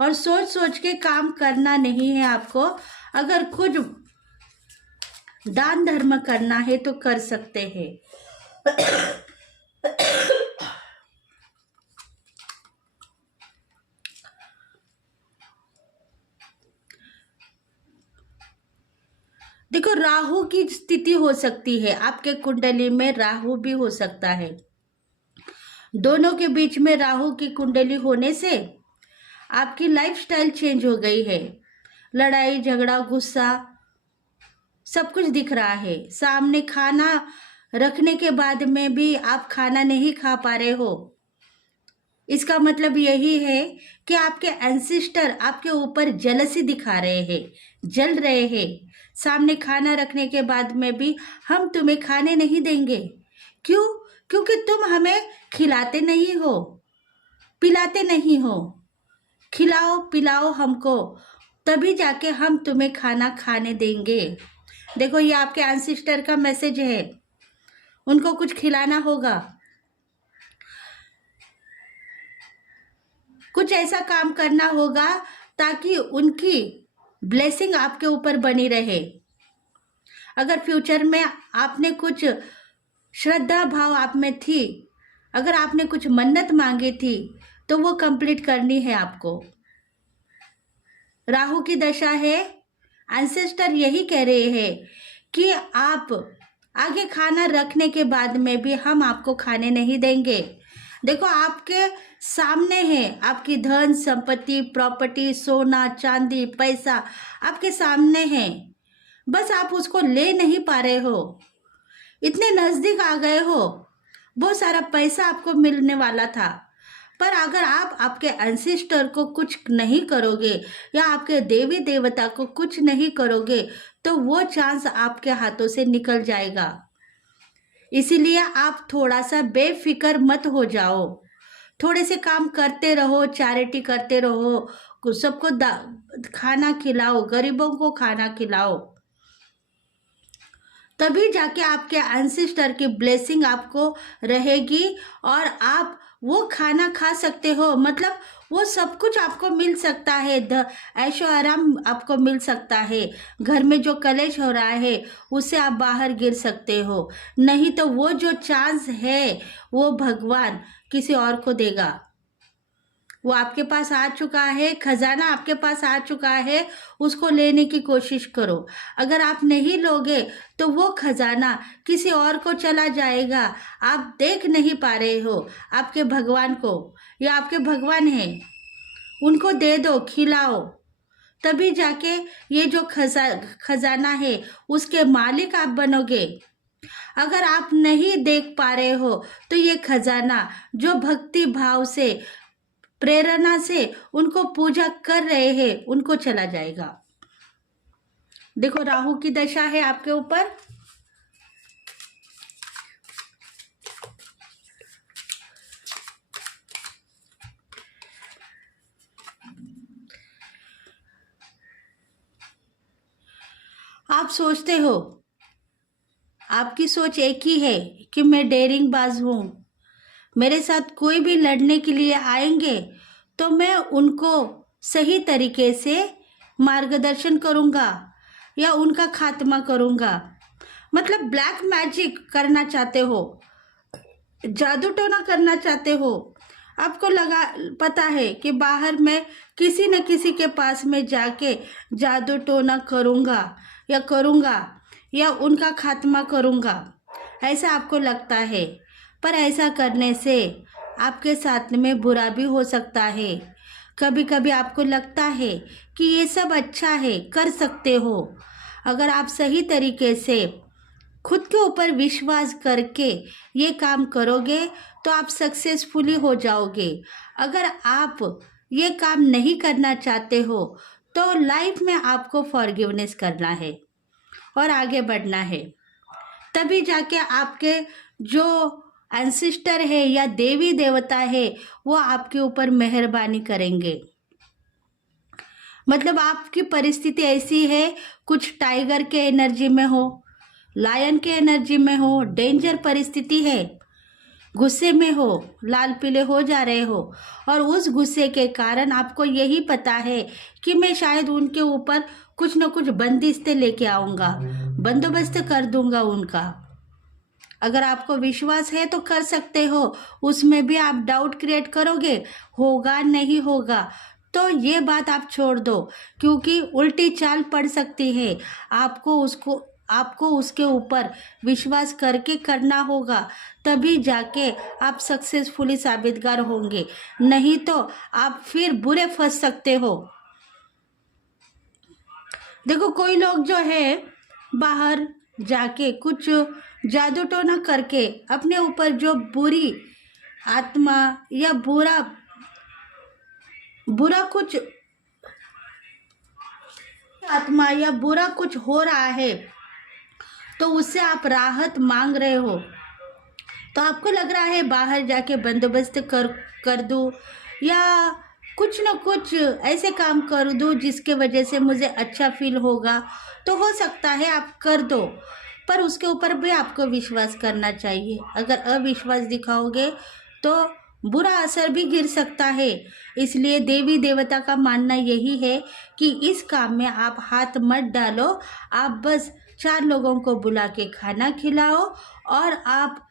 और सोच सोच के काम करना नहीं है आपको। अगर कुछ दान धर्म करना है तो कर सकते हैं। देखो, राहु की स्थिति हो सकती है, आपके कुंडली में राहु भी हो सकता है। दोनों के बीच में राहु की कुंडली होने से आपकी लाइफस्टाइल चेंज हो गई है। लड़ाई झगड़ा गुस्सा सब कुछ दिख रहा है। सामने खाना रखने के बाद में भी आप खाना नहीं खा पा रहे हो, इसका मतलब यही है कि आपके एंसेस्टर आपके ऊपर जेलसी दिखा रहे हैं, जल रहे हैं। सामने खाना रखने के बाद में भी हम तुम्हें खाने नहीं देंगे। क्यों? क्योंकि तुम हमें खिलाते नहीं हो, पिलाते नहीं हो। खिलाओ पिलाओ हमको, तभी जाके हम तुम्हें खाना खाने देंगे। देखो, ये आपके एंसेस्टर का मैसेज है। उनको कुछ खिलाना होगा, कुछ ऐसा काम करना होगा ताकि उनकी ब्लेसिंग आपके ऊपर बनी रहे। अगर फ्यूचर में आपने कुछ श्रद्धा भाव आप में थी, अगर आपने कुछ मन्नत मांगी थी, तो वो कंप्लीट करनी है आपको। राहु की दशा है, एंसेस्टर यही कह रहे हैं कि आप आगे खाना रखने के बाद में भी हम आपको खाने नहीं देंगे। देखो, आपके सामने है, आपकी धन संपत्ति, प्रॉपर्टी, सोना चांदी, पैसा आपके सामने है, बस आप उसको ले नहीं पा रहे हो। इतने नजदीक आ गए हो, बहुत सारा पैसा आपको मिलने वाला था, पर अगर आप आपके एंसेस्टर को कुछ नहीं करोगे या आपके देवी देवता को कुछ नहीं करोगे, तो वो चांस आपके हाथों से निकल जाएगा। इसीलिए आप थोड़ा सा बेफिक्र मत हो जाओ, थोड़े से काम करते रहो, चैरिटी करते रहो, सबको खाना खिलाओ, गरीबों को खाना खिलाओ, तभी जाके आपके एंसेस्टर की ब्लेसिंग आपको रहेगी और आप वो खाना खा सकते हो। मतलब वो सब कुछ आपको मिल सकता है, ऐशो आराम आपको मिल सकता है। घर में जो कलेश हो रहा है उससे आप बाहर गिर सकते हो, नहीं तो वो जो चांस है वो भगवान किसी और को देगा। वो आपके पास आ चुका है, खजाना आपके पास आ चुका है, उसको लेने की कोशिश करो। अगर आप नहीं लोगे तो वो खजाना किसी और को चला जाएगा। आप देख नहीं पा रहे हो आपके भगवान को, या आपके भगवान हैं, उनको दे दो, खिलाओ, तभी जाके ये जो खजाना है उसके मालिक आप बनोगे। अगर आप नहीं देख पा रहे हो तो ये खजाना जो भक्ति भाव से, प्रेरणा से उनको पूजा कर रहे हैं, उनको चला जाएगा। देखो, राहु की दशा है आपके ऊपर। आप सोचते हो, आपकी सोच एक ही है कि मैं डेयरिंग बाज हूं, मेरे साथ कोई भी लड़ने के लिए आएंगे तो मैं उनको सही तरीके से मार्गदर्शन करूंगा या उनका खात्मा करूंगा। मतलब ब्लैक मैजिक करना चाहते हो, जादू टोना करना चाहते हो। आपको पता है कि बाहर मैं किसी न किसी के पास में जाके जादू टोना करूंगा या उनका खात्मा करूंगा, ऐसा आपको लगता है। पर ऐसा करने से आपके साथ में बुरा भी हो सकता है। कभी कभी आपको लगता है कि ये सब अच्छा है, कर सकते हो। अगर आप सही तरीके से खुद के ऊपर विश्वास करके ये काम करोगे तो आप सक्सेसफुली हो जाओगे। अगर आप ये काम नहीं करना चाहते हो तो लाइफ में आपको फॉरगिवनेस करना है और आगे बढ़ना है, तभी जाके आपके जो एंसेस्टर है या देवी देवता है वो आपके ऊपर मेहरबानी करेंगे। मतलब आपकी परिस्थिति ऐसी है, कुछ टाइगर के एनर्जी में हो, लायन के एनर्जी में हो, डेंजर परिस्थिति है, गुस्से में हो, लाल पीले हो जा रहे हो, और उस गुस्से के कारण आपको यही पता है कि मैं शायद उनके ऊपर कुछ न कुछ बंदिशें लेके आऊँगा, बंदोबस्त कर दूंगा उनका। अगर आपको विश्वास है तो कर सकते हो, उसमें भी आप डाउट क्रिएट करोगे, होगा नहीं होगा, तो ये बात आप छोड़ दो, क्योंकि उल्टी चाल पड़ सकती है। आपको उसके ऊपर विश्वास करके करना होगा, तभी जाके आप सक्सेसफुली साबितगार होंगे, नहीं तो आप फिर बुरे फंस सकते हो। देखो, कोई लोग जो है बाहर जाके कुछ जादू टोना करके अपने ऊपर जो बुरी आत्मा या बुरा बुरा कुछ आत्मा या बुरा कुछ हो रहा है तो उससे आप राहत मांग रहे हो, तो आपको लग रहा है बाहर जाके बंदोबस्त कर दूं या कुछ ना कुछ ऐसे काम कर दूं जिसके वजह से मुझे अच्छा फील होगा, तो हो सकता है आप कर दो, पर उसके ऊपर भी आपको विश्वास करना चाहिए। अगर अविश्वास दिखाओगे तो बुरा असर भी गिर सकता है। इसलिए देवी देवता का मानना यही है कि इस काम में आप हाथ मत डालो, आप बस 4 लोगों को बुला के खाना खिलाओ और आप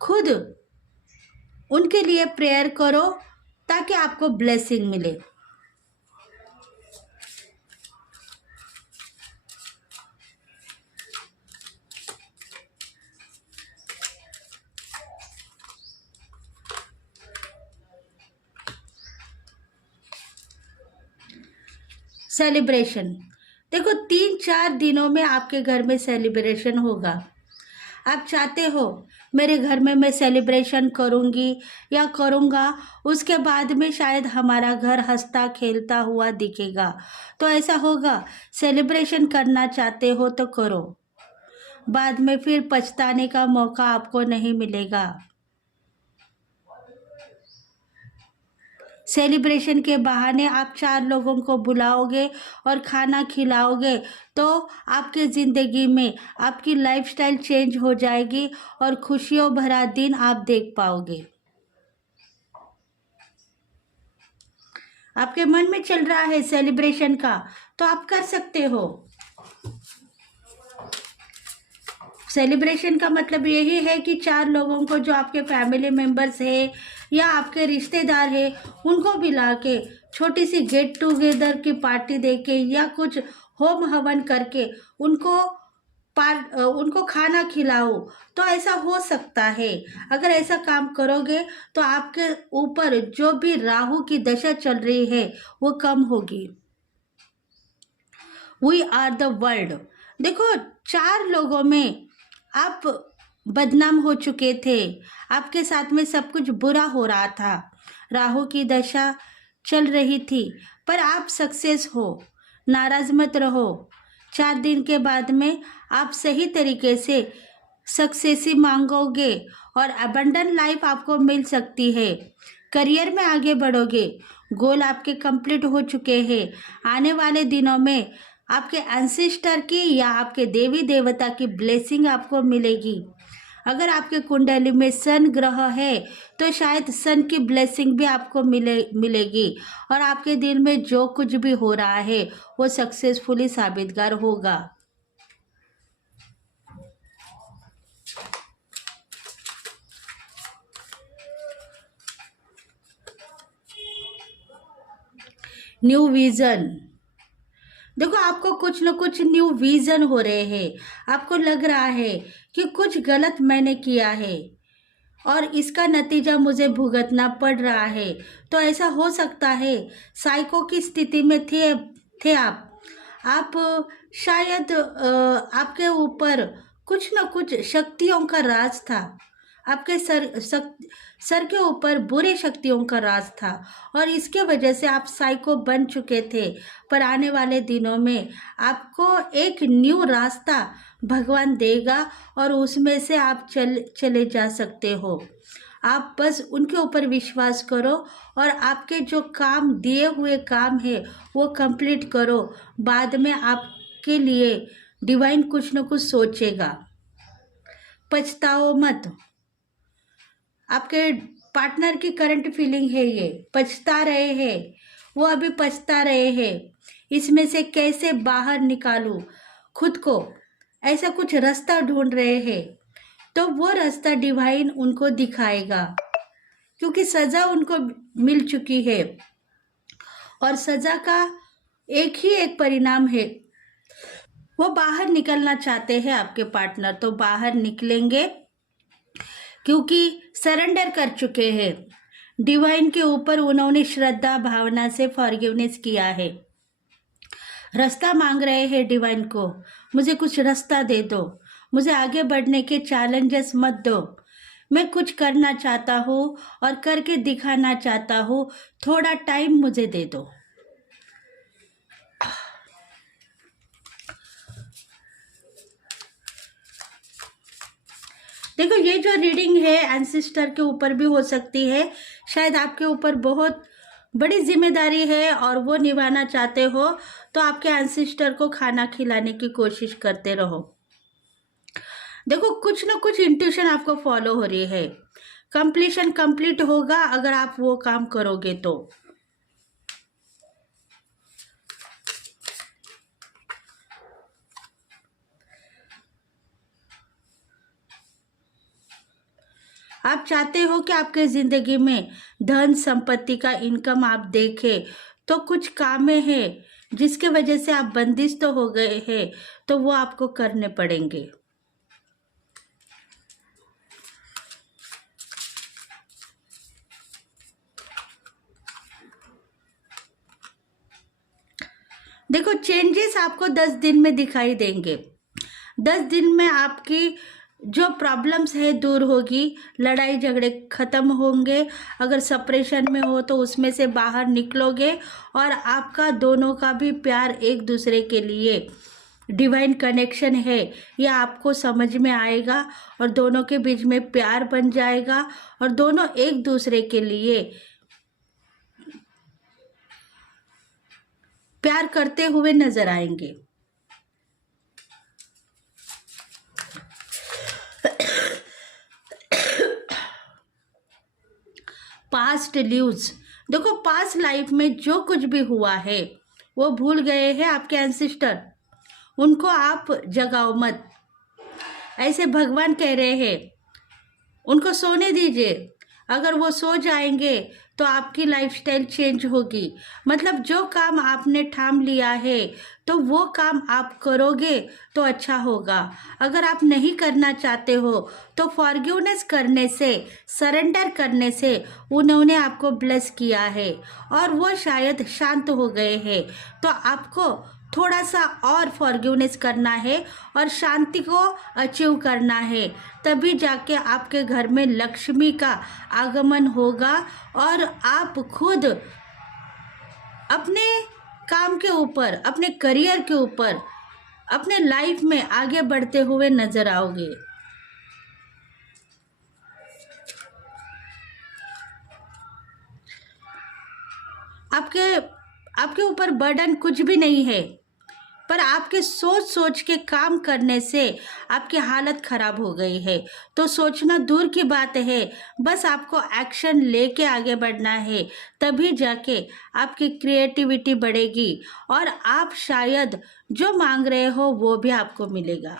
खुद उनके लिए प्रेयर करो ताकि आपको ब्लेसिंग मिले। सेलिब्रेशन, देखो 3-4 दिनों में आपके घर में सेलिब्रेशन होगा। आप चाहते हो मेरे घर में मैं सेलिब्रेशन करूंगी या करूंगा, उसके बाद में शायद हमारा घर हंसता खेलता हुआ दिखेगा, तो ऐसा होगा। सेलिब्रेशन करना चाहते हो तो करो, बाद में फिर पछताने का मौका आपको नहीं मिलेगा। सेलिब्रेशन के बहाने आप 4 लोगों को बुलाओगे और खाना खिलाओगे तो आपके ज़िंदगी में आपकी लाइफस्टाइल चेंज हो जाएगी और खुशियों भरा दिन आप देख पाओगे। आपके मन में चल रहा है सेलिब्रेशन का, तो आप कर सकते हो। सेलिब्रेशन का मतलब यही है कि 4 लोगों को, जो आपके फैमिली मेंबर्स है या आपके रिश्तेदार है, उनको बुला के छोटी सी गेट टुगेदर की पार्टी देके या कुछ होम हवन करके उनको खाना खिलाओ, तो ऐसा हो सकता है। अगर ऐसा काम करोगे तो आपके ऊपर जो भी राहु की दशा चल रही है वो कम होगी। वी आर द वर्ल्ड, देखो 4 लोगों में आप बदनाम हो चुके थे, आपके साथ में सब कुछ बुरा हो रहा था, राहु की दशा चल रही थी, पर आप सक्सेस हो। नाराज मत रहो, 4 दिन के बाद में आप सही तरीके से सक्सेस ही मांगोगे और अबंडन लाइफ आपको मिल सकती है। करियर में आगे बढ़ोगे, गोल आपके कंप्लीट हो चुके हैं। आने वाले दिनों में आपके एंसेस्टर की या आपके देवी देवता की ब्लेसिंग आपको मिलेगी। अगर आपके कुंडली में सन ग्रह है तो शायद सन की ब्लेसिंग भी आपको मिलेगी और आपके दिल में जो कुछ भी हो रहा है वो सक्सेसफुली साबितगार होगा। न्यू विजन, देखो आपको कुछ न कुछ न्यू विजन हो रहे हैं। आपको लग रहा है कि कुछ गलत मैंने किया है और इसका नतीजा मुझे भुगतना पड़ रहा है, तो ऐसा हो सकता है साइको की स्थिति में थे आप शायद आपके ऊपर कुछ न कुछ शक्तियों का राज था, आपके सर के ऊपर बुरे शक्तियों का राज था और इसके वजह से आप साइको बन चुके थे। पर आने वाले दिनों में आपको एक न्यू रास्ता भगवान देगा और उसमें से आप चले जा सकते हो। आप बस उनके ऊपर विश्वास करो और आपके जो काम दिए हुए काम है वो कंप्लीट करो। बाद में आपके लिए डिवाइन कुछ न कुछ सोचेगा। पछताओ मत। आपके पार्टनर की करंट फीलिंग है, ये पछता रहे हैं, वो अभी पछता रहे हैं, इसमें से कैसे बाहर निकालूं खुद को, ऐसा कुछ रास्ता ढूंढ रहे हैं, तो वो रास्ता डिवाइन उनको दिखाएगा, क्योंकि सजा उनको मिल चुकी है और सजा का एक ही एक परिणाम है, वो बाहर निकलना चाहते हैं आपके पार्टनर, तो बाहर निकलेंगे क्योंकि सरेंडर कर चुके हैं डिवाइन के ऊपर। उन्होंने श्रद्धा भावना से फॉरगिवनेस किया है, रास्ता मांग रहे हैं डिवाइन को, मुझे कुछ रास्ता दे दो, मुझे आगे बढ़ने के चैलेंजेस मत दो, मैं कुछ करना चाहता हूँ और करके दिखाना चाहता हूँ, थोड़ा टाइम मुझे दे दो। देखो, ये जो रीडिंग है एंसेस्टर के ऊपर भी हो सकती है। शायद आपके ऊपर बहुत बड़ी जिम्मेदारी है और वो निभाना चाहते हो, तो आपके एंसेस्टर को खाना खिलाने की कोशिश करते रहो। देखो, कुछ ना कुछ इंट्यूशन आपको फॉलो हो रही है। कंप्लीशन कंप्लीट होगा अगर आप वो काम करोगे तो। आप चाहते हो कि आपके जिंदगी में धन संपत्ति का इनकम आप देखें, तो कुछ कामें हैं जिसके वजह से आप बंदिश तो हो गए हैं, तो वो आपको करने पड़ेंगे। देखो, चेंजेस आपको 10 दिन में दिखाई देंगे। 10 दिन में आपकी जो प्रॉब्लम्स है दूर होगी, लड़ाई झगड़े खत्म होंगे। अगर सेपरेशन में हो तो उसमें से बाहर निकलोगे और आपका दोनों का भी प्यार एक दूसरे के लिए डिवाइन कनेक्शन है, यह आपको समझ में आएगा और दोनों के बीच में प्यार बन जाएगा और दोनों एक दूसरे के लिए प्यार करते हुए नजर आएंगे। पास्ट ल्यूज, देखो पास्ट लाइफ में जो कुछ भी हुआ है वो भूल गए हैं आपके एंसेस्टर, उनको आप जगाओ मत। ऐसे भगवान कह रहे हैं, उनको सोने दीजिए। अगर वो सो जाएंगे तो आपकी लाइफस्टाइल चेंज होगी। मतलब जो काम आपने ठान लिया है तो वो काम आप करोगे तो अच्छा होगा। अगर आप नहीं करना चाहते हो तो फॉरगिवनेस करने से, सरेंडर करने से उन्होंने आपको ब्लेस किया है और वो शायद शांत हो गए हैं। तो आपको थोड़ा सा और फॉरगिवनेस करना है और शांति को अचीव करना है, तभी जाके आपके घर में लक्ष्मी का आगमन होगा और आप खुद अपने काम के ऊपर, अपने करियर के ऊपर, अपने लाइफ में आगे बढ़ते हुए नजर आओगे। आपके ऊपर बर्डन कुछ भी नहीं है, पर आपके सोच सोच के काम करने से आपकी हालत खराब हो गई है। तो सोचना दूर की बात है, बस आपको एक्शन लेके आगे बढ़ना है, तभी जाके आपकी क्रिएटिविटी बढ़ेगी और आप शायद जो मांग रहे हो वो भी आपको मिलेगा।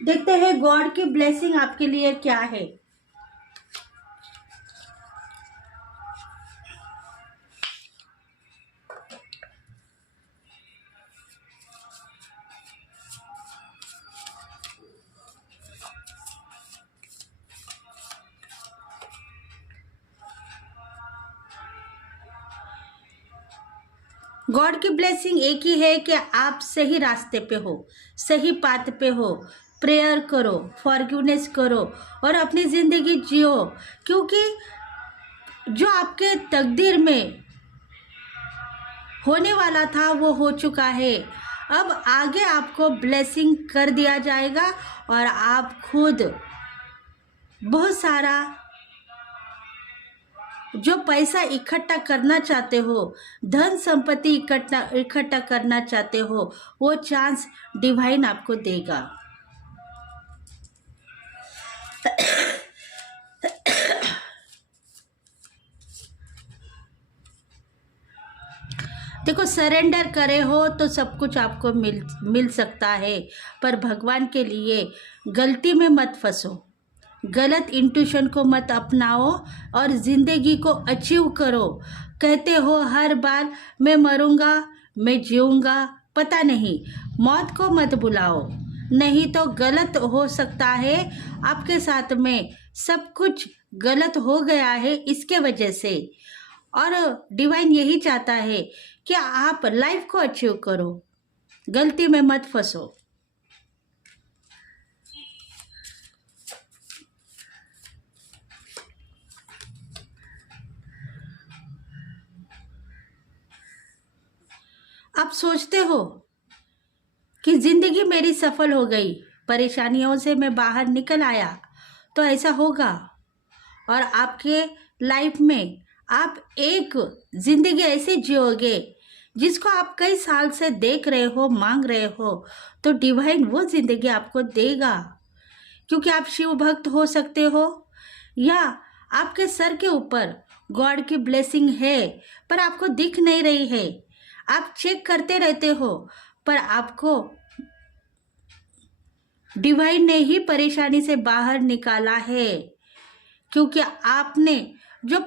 देखते हैं गॉड की ब्लेसिंग आपके लिए क्या है। गॉड की ब्लेसिंग एक ही है कि आप सही रास्ते पे हो, सही पाथ पे हो। प्रेयर करो, फॉरगिवनेस करो और अपनी ज़िंदगी जियो, क्योंकि जो आपके तकदीर में होने वाला था वो हो चुका है। अब आगे आपको ब्लेसिंग कर दिया जाएगा और आप खुद बहुत सारा जो पैसा इकट्ठा करना चाहते हो, धन संपत्ति इकट्ठा करना चाहते हो, वो चांस डिवाइन आपको देगा। देखो, सरेंडर करे हो तो सब कुछ आपको मिल सकता है, पर भगवान के लिए गलती में मत फंसो, गलत इंट्यूशन को मत अपनाओ और ज़िंदगी को अचीव करो। कहते हो हर बार मैं मरूंगा, मैं जीऊंगा, पता नहीं, मौत को मत बुलाओ, नहीं तो गलत हो सकता है। आपके साथ में सब कुछ गलत हो गया है इसके वजह से, और डिवाइन यही चाहता है कि आप लाइफ को अचीव करो। गलती में मत फंसो। आप सोचते हो कि जिंदगी मेरी सफल हो गई, परेशानियों से मैं बाहर निकल आया, तो ऐसा होगा। और आपके लाइफ में आप एक जिंदगी ऐसे जियोगे जिसको आप कई साल से देख रहे हो, मांग रहे हो, तो डिवाइन वो जिंदगी आपको देगा। क्योंकि आप शिव भक्त हो सकते हो, या आपके सर के ऊपर गॉड की ब्लेसिंग है पर आपको दिख नहीं रही है। आप चेक करते रहते हो पर आपको डिवाइन ने ही परेशानी से बाहर निकाला है। क्योंकि आपने जो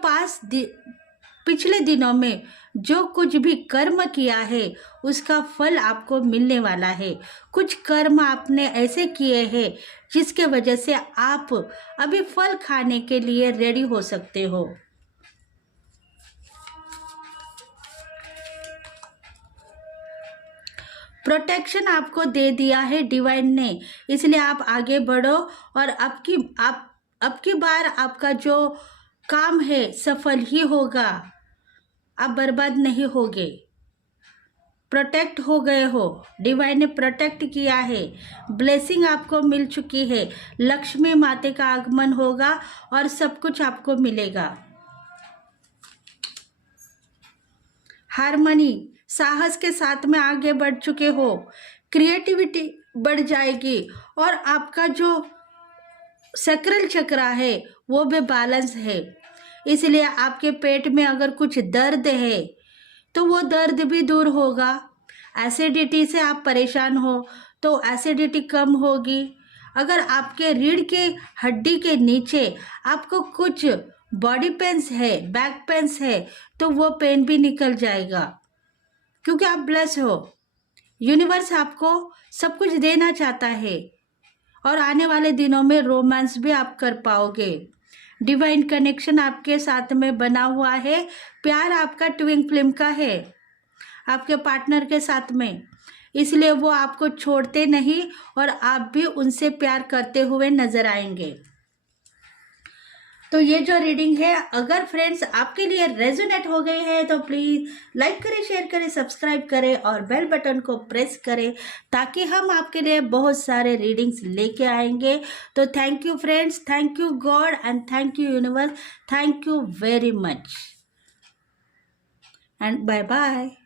पिछले दिनों में जो कुछ भी कर्म किया है उसका फल आपको मिलने वाला है। कुछ कर्म आपने ऐसे किए हैं जिसके वजह से आप अभी फल खाने के लिए रेडी हो सकते हो। प्रोटेक्शन आपको दे दिया है डिवाइन ने, इसलिए आप आगे बढ़ो और अब की बार आपका जो काम है सफल ही होगा। आप बर्बाद नहीं होगे, प्रोटेक्ट हो गए हो, डिवाइन ने प्रोटेक्ट किया है, ब्लेसिंग आपको मिल चुकी है, लक्ष्मी माता का आगमन होगा और सब कुछ आपको मिलेगा। हारमनी, साहस के साथ में आगे बढ़ चुके हो, क्रिएटिविटी बढ़ जाएगी और आपका जो सक्रल चक्र है वो भी बैलेंस है। इसलिए आपके पेट में अगर कुछ दर्द है तो वो दर्द भी दूर होगा। एसिडिटी से आप परेशान हो तो एसिडिटी कम होगी। अगर आपके रीढ़ के हड्डी के नीचे आपको कुछ बॉडी पेन्स है, बैक पेन्स है, तो वो पेन भी निकल जाएगा। क्योंकि आप ब्लेस हो, यूनिवर्स आपको सब कुछ देना चाहता है और आने वाले दिनों में रोमांस भी आप कर पाओगे। डिवाइन कनेक्शन आपके साथ में बना हुआ है, प्यार आपका ट्विन फ्लेम का है आपके पार्टनर के साथ में, इसलिए वो आपको छोड़ते नहीं और आप भी उनसे प्यार करते हुए नजर आएंगे। तो ये जो रीडिंग है, अगर फ्रेंड्स आपके लिए रेजोनेट हो गई है तो प्लीज़ लाइक करें, शेयर करें, सब्सक्राइब करें और बेल बटन को प्रेस करें ताकि हम आपके लिए बहुत सारे रीडिंग्स लेके आएंगे। तो thank you friends, thank you God and thank you universe, thank you very much and bye bye.